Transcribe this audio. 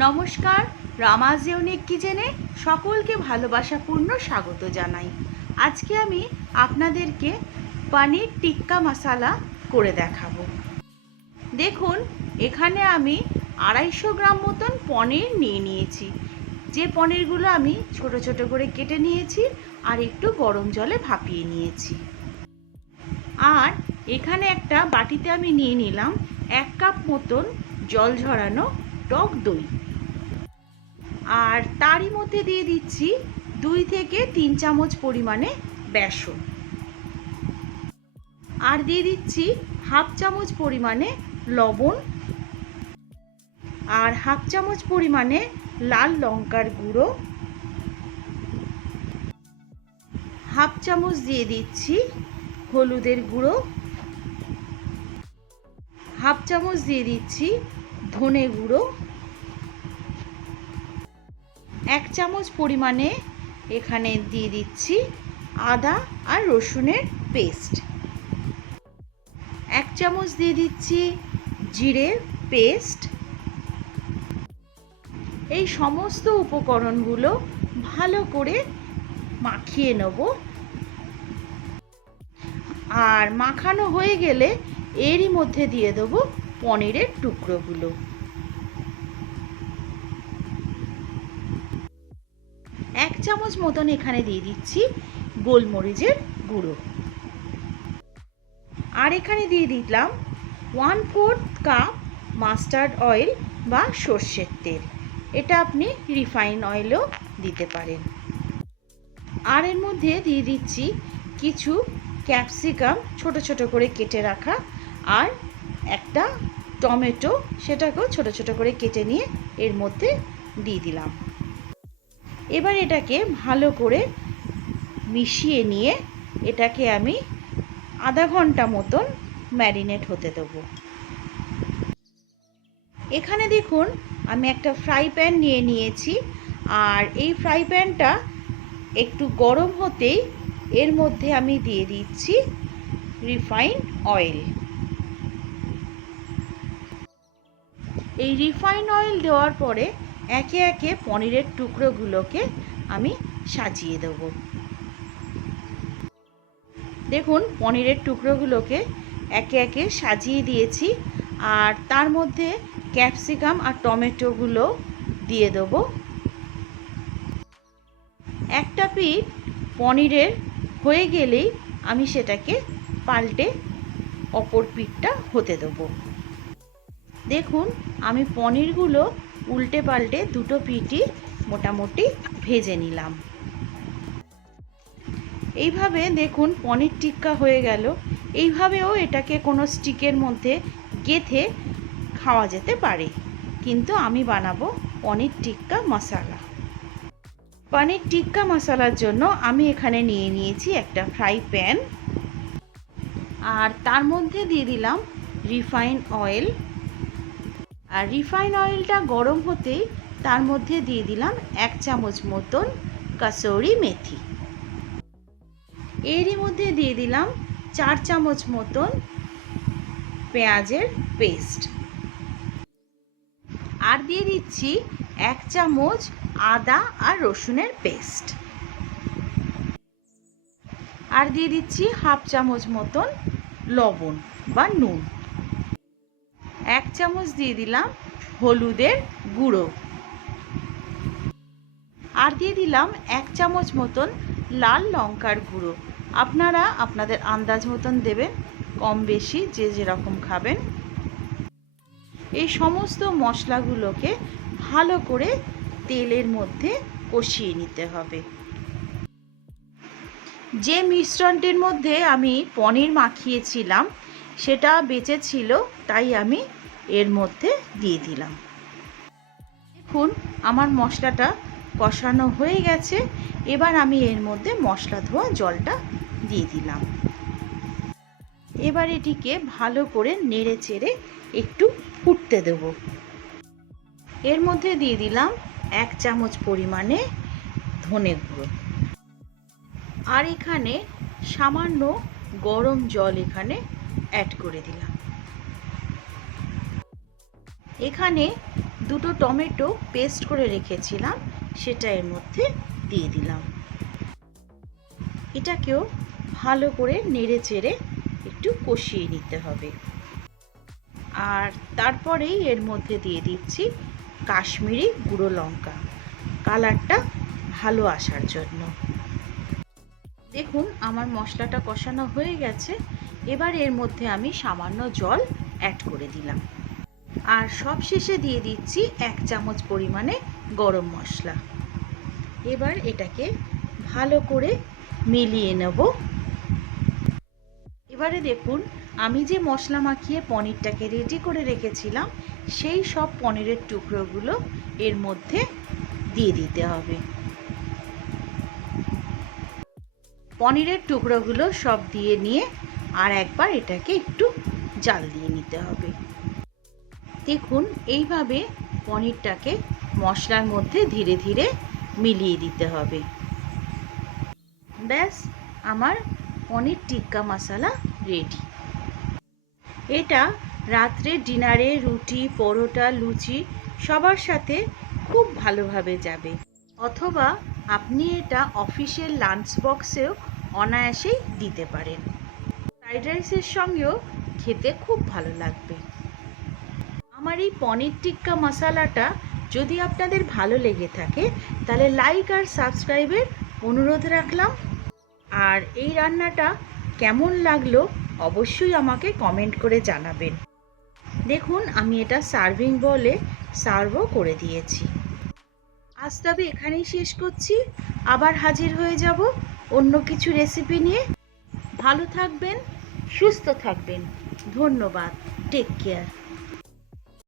নমস্কার, রামাজ ইউনিক কিচেনে সকলকে ভালোবাসাপূর্ণ স্বাগত জানাই। আজকে আমি আপনাদেরকে পনির টিক্কা মশলা করে দেখাবো। দেখুন, এখানে আমি 250 গ্রাম মতন পনির নিয়ে নিয়েছি। যে পনিরগুলো আমি ছোট ছোট করে কেটে নিয়েছি আর একটু গরম জলে ভাপিয়ে নিয়েছি। আর এখানে একটা বাটিতে আমি নিয়ে নিলাম 1 কাপ মতন জল ঝরানো টক দই। আর তারই মধ্যে দিয়ে দিচ্ছি 2 থেকে 3 চামচ পরিমাণে বেসন। আর দিয়ে দিচ্ছি হাফ চামচ পরিমাণে লবণ আর হাফ চামচ পরিমাণে লাল লঙ্কার গুঁড়ো। হাফ চামচ দিয়ে দিচ্ছি হলুদের গুঁড়ো। হাফ চামচ দিয়ে দিচ্ছি ধনে গুঁড়ো। 1 চামচ পরিমাণে এখানে দিয়ে দিচ্ছি আদা আর রসুনের পেস্ট। 1 চামচ দিয়ে দিচ্ছি জিরের পেস্ট। এই সমস্ত উপকরণগুলো ভালো করে মাখিয়ে নেব। আর মাখানো হয়ে গেলে এরই মধ্যে দিয়ে দেবো পনিরের টুকরোগুলো। এক চামচ মতন এখানে দিয়ে দিচ্ছি গোলমরিচের গুঁড়ো। আর এখানে দিয়ে দিলাম 1/4 কাপ মাস্টার্ড অয়েল বা সর্ষের তেল। এটা আপনি রিফাইন অয়েলও দিতে পারেন। আর এর মধ্যে দিয়ে দিচ্ছি কিছু ক্যাপসিকাম ছোট ছোট করে কেটে রাখা, আর একটা টমেটো, সেটাকেও ছোট ছোট করে কেটে নিয়ে এর মধ্যে দিয়ে দিলাম। এবার এটাকে ভালো করে মিশিয়ে নিয়ে এটাকে আমি আধা ঘন্টা মতন ম্যারিনেট হতে দেবো। এখানে দেখুন, আমি একটা ফ্রাই প্যান নিয়ে নিয়েছি। আর এই ফ্রাই প্যানটা একটু গরম হতেই এর মধ্যে আমি দিয়ে দিচ্ছি রিফাইন অয়েল। এই রিফাইন অয়েল দেওয়ার পরে একে একে পনিরের টুকরোগুলোকে আমি সাজিয়ে দেব। দেখুন, পনিরের টুকরোগুলোকে একে একে সাজিয়ে দিয়েছি। আর তার মধ্যে ক্যাপসিকাম আর টমেটোগুলো দিয়ে দেবো। একটা পিঠ পনিরের হয়ে গেলেই আমি সেটাকে পাল্টে অপর পিঠটা হতে দেবো। দেখুন, আমি পনিরগুলো উল্টে পাল্টে দুটো পিঠই মোটামুটি ভেজে নিলাম। এইভাবে দেখুন পনির টিক্কা হয়ে গেল। এইভাবেও এটাকে কোনো স্টিকের মধ্যে গেঁথে খাওয়া যেতে পারে, কিন্তু আমি বানাবো পনির টিক্কা মশলা। পনির টিক্কা মশলার জন্য আমি এখানে নিয়ে নিয়েছি একটা ফ্রাই প্যান। আর তার মধ্যে দিয়ে দিলাম রিফাইন অয়েল। আর রিফাইন অয়েলটা গরম হতেই তার মধ্যে দিয়ে দিলাম 1 চামচ মতন কাসুরি মেথি। এরই মধ্যে দিয়ে দিলাম 4 চামচ মতন পেঁয়াজের পেস্ট। আর দিয়ে দিচ্ছি 1 চামচ আদা আর রসুনের পেস্ট। আর দিয়ে দিচ্ছি হাফ চামচ মতন লবণ বা নুন। 1 চামচ দিয়ে দিলাম হলুদের গুঁড়ো। আর দিয়ে দিলাম 1 চামচ মতন লাল লঙ্কার গুঁড়ো। আপনারা আপনাদের আন্দাজ মতন দেবেন, কম বেশি যে যেরকম খাবেন। এই সমস্ত মশলাগুলোকে ভালো করে তেলের মধ্যে কষিয়ে নিতে হবে। যে মিশ্রণটির মধ্যে আমি পনির মাখিয়েছিলাম সেটা বেঁচে ছিল, তাই আমি এর মধ্যে দিয়ে দিলাম। দেখুন, আমার মশলাটা কষানো হয়ে গেছে। এবার আমি এর মধ্যে মশলা ধোয়া জলটা দিয়ে দিলাম। এবার এটিকে ভালো করে নেড়ে চেড়ে একটু ফুটতে দেব। এর মধ্যে দিয়ে দিলাম 1 চামচ পরিমাণে ধনে গুঁড়ো। আর এখানে সামান্য গরম জল এখানে অ্যাড করে দিলাম। এখানে দুটো টমেটো পেস্ট করে রেখেছিলাম সেটা এর মধ্যে দিয়ে দিলাম। এটাকেও ভালো করে নেড়ে চেড়ে একটু কষিয়ে নিতে হবে। আর তারপরেই এর মধ্যে দিয়ে দিচ্ছি কাশ্মীরি গুঁড়ো লঙ্কা, কালারটা ভালো আসার জন্য। দেখুন আমার মশলাটা কষানো হয়ে গেছে। এবার এর মধ্যে আমি সামান্য জল অ্যাড করে দিলাম। আর সব শেষে দিয়ে দিচ্ছি 1 চামচ পরিমাণে গরম মশলা। এবার এটাকে ভালো করে মিলিয়ে নেব। এবারে দেখুন আমি যে মশলা মাখিয়ে পনিরটাকে রেডি করে রেখেছিলাম সেই সব পনিরের টুকরোগুলো এর মধ্যে দিয়ে দিতে হবে। পনিরের টুকরোগুলো সব দিয়ে নিয়ে আর একবার এটাকে একটু জাল দিয়ে নিতে হবে। দেখুন এইভাবে পনিরটাকে মশলার মধ্যে ধীরে ধীরে মিলিয়ে দিতে হবে। ব্যাস আমার পনির টিক্কা মশলা রেডি। এটা রাত্রে ডিনারে রুটি, পরোটা, লুচি সবার সাথে খুব ভালোভাবে যাবে। অথবা আপনি এটা অফিসের লাঞ্চ বক্সেও অনায়াসেই দিতে পারেন। ফ্রাইড রাইসের সঙ্গেও খেতে খুব ভালো লাগবে। আমার এই পনির টিক্কা মশলাটা যদি আপনাদের ভালো লেগে থাকে তাহলে লাইক আর সাবস্ক্রাইবের অনুরোধ রাখলাম। আর এই রান্নাটা কেমন লাগলো অবশ্যই আমাকে কমেন্ট করে জানাবেন। দেখুন আমি এটা সার্ভিং বলে সার্ভও করে দিয়েছি। আজ তবে এখানেই শেষ করছি। আবার হাজির হয়ে যাব অন্য কিছু রেসিপি নিয়ে। ভালো থাকবেন, সুস্থ থাকবেন। ধন্যবাদ। Take care.